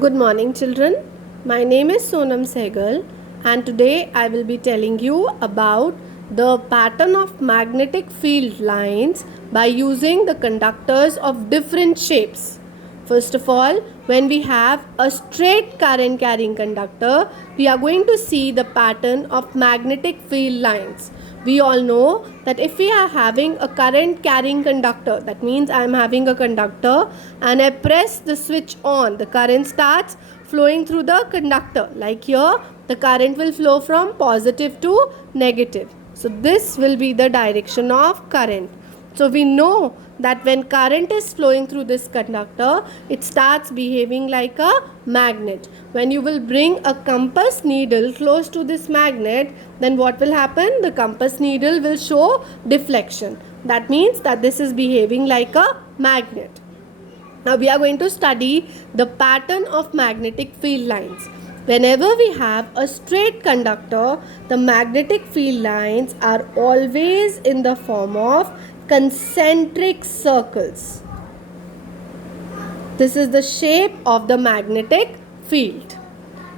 Good morning, children. My name is Sonam Sehgal, and today I will be telling you about the pattern of magnetic field lines by using the conductors of different shapes. First of all, when we have a straight current carrying conductor, we are going to see the pattern of magnetic field lines. We all know that if we are having a current carrying conductor, that means I am having a conductor and I press the switch on, the current starts flowing through the conductor. Like here, the current will flow from positive to negative. So this will be the direction of current. So we know that when current is flowing through this conductor, it starts behaving like a magnet. When you will bring a compass needle close to this magnet, then what will happen? The compass needle will show deflection. That means that this is behaving like a magnet. Now we are going to study the pattern of magnetic field lines. Whenever we have a straight conductor, the magnetic field lines are always in the form of concentric circles. This is the shape of the magnetic field.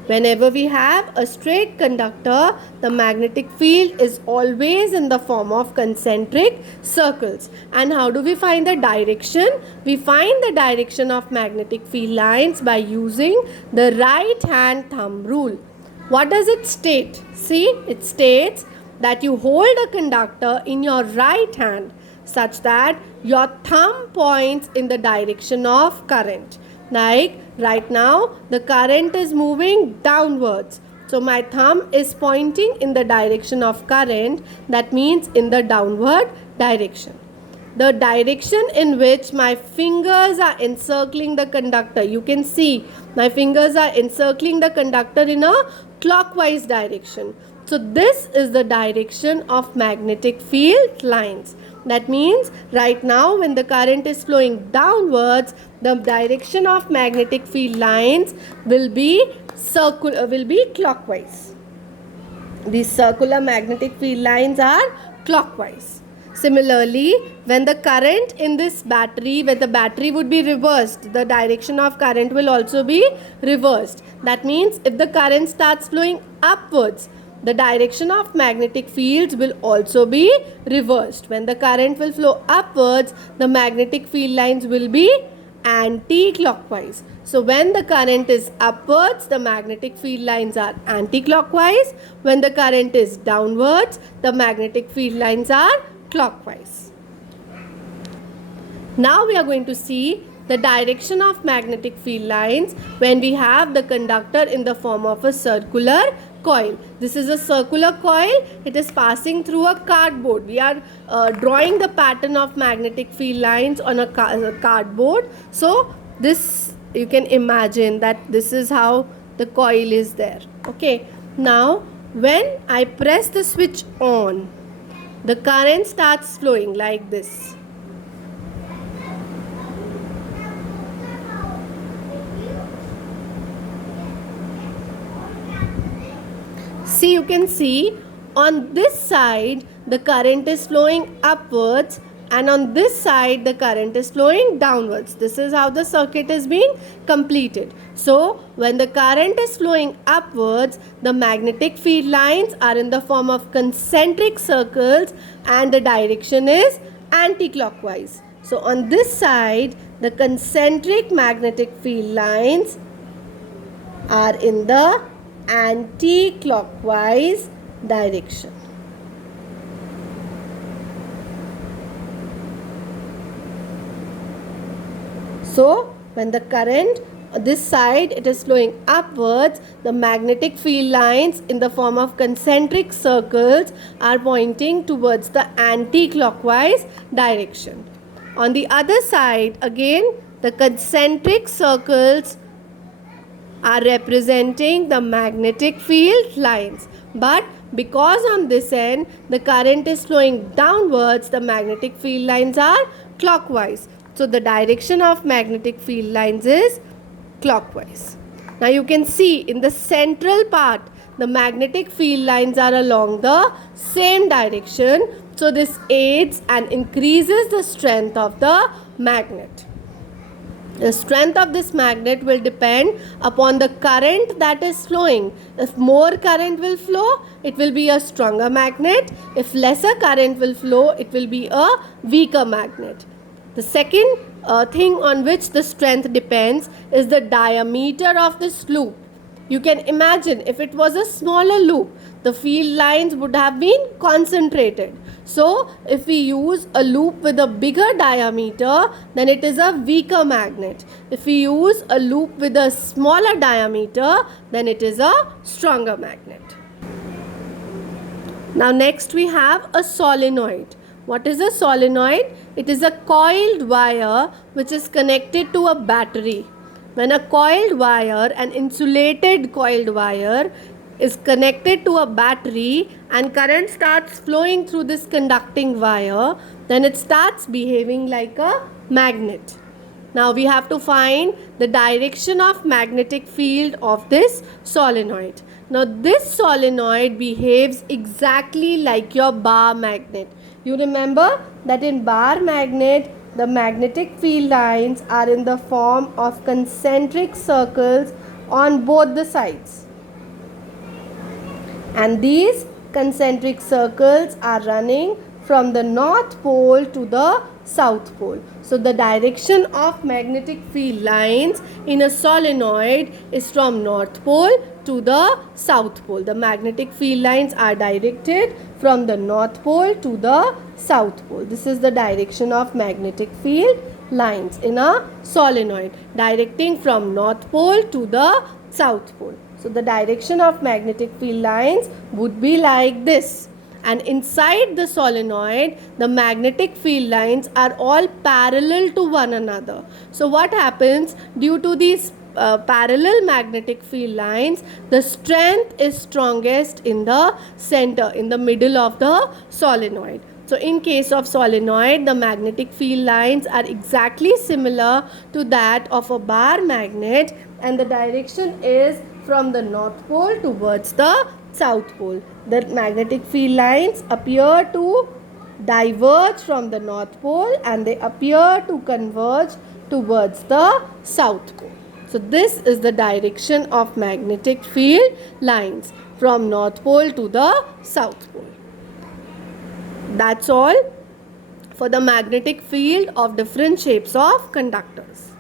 Whenever we have a straight conductor, the magnetic field is always in the form of concentric circles. And how do we find the direction? We find the direction of magnetic field lines by using the right hand thumb rule. What does it state? See, it states that you hold a conductor in your right hand such that your thumb points in the direction of current. Like right now, the current is moving downwards. So my thumb is pointing in the direction of current. That means in the downward direction. The direction in which my fingers are encircling the conductor. You can see my fingers are encircling the conductor in a clockwise direction. So this is the direction of magnetic field lines. That means right now when the current is flowing downwards, the direction of magnetic field lines will be clockwise. These circular magnetic field lines are clockwise. Similarly, when the current in this battery, when the battery would be reversed, the direction of current will also be reversed. That means if the current starts flowing upwards, the direction of magnetic fields will also be reversed. When the current will flow upwards, the magnetic field lines will be anti-clockwise. So when the current is upwards, the magnetic field lines are anti-clockwise. When the current is downwards, the magnetic field lines are clockwise. Now we are going to see the direction of magnetic field lines when we have the conductor in the form of a circular coil. This is a circular coil. It is passing through a cardboard. We are drawing the pattern of magnetic field lines on a cardboard. So this, you can imagine that this is how the coil is there. Okay. Now when I press the switch on, the current starts flowing like this. See, you can see on this side the current is flowing upwards and on this side the current is flowing downwards. This is how the circuit is being completed. So when the current is flowing upwards, the magnetic field lines are in the form of concentric circles and the direction is anti-clockwise. So on this side the concentric magnetic field lines are in the anti-clockwise direction. So when the current this side it is flowing upwards, the magnetic field lines in the form of concentric circles are pointing towards the anti-clockwise direction. On the other side again, the concentric circles are representing the magnetic field lines, but because on this end the current is flowing downwards, the magnetic field lines are clockwise. So the direction of magnetic field lines is clockwise. Now you can see in the central part the magnetic field lines are along the same direction. So this aids and increases the strength of the magnet. The strength of this magnet will depend upon the current that is flowing. If more current will flow, it will be a stronger magnet. If lesser current will flow, it will be a weaker magnet. The second thing on which the strength depends is the diameter of this loop. You can imagine if it was a smaller loop, the field lines would have been concentrated. So, if we use a loop with a bigger diameter, then it is a weaker magnet. If we use a loop with a smaller diameter, then it is a stronger magnet. Now, next we have a solenoid. What is a solenoid? It is a coiled wire which is connected to a battery. When a coiled wire, an insulated coiled wire, is connected to a battery and current starts flowing through this conducting wire, then it starts behaving like a magnet. Now we have to find the direction of magnetic field of this solenoid. Now this solenoid behaves exactly like your bar magnet. You remember that in bar magnet, the magnetic field lines are in the form of concentric circles on both the sides. And these concentric circles are running from the north pole to the south pole. So the direction of magnetic field lines in a solenoid is from north pole to the south pole. The magnetic field lines are directed from the north pole to the south pole. This is the direction of magnetic field lines in a solenoid, directing from north pole to the south pole. So the direction of magnetic field lines would be like this. And inside the solenoid, the magnetic field lines are all parallel to one another. So what happens due to these parallel magnetic field lines, the strength is strongest in the center, in the middle of the solenoid. So in case of solenoid, the magnetic field lines are exactly similar to that of a bar magnet, and the direction is from the north pole towards the south pole. The magnetic field lines appear to diverge from the north pole and they appear to converge towards the south pole. So this is the direction of magnetic field lines from north pole to the south pole. That's all for the magnetic field of different shapes of conductors.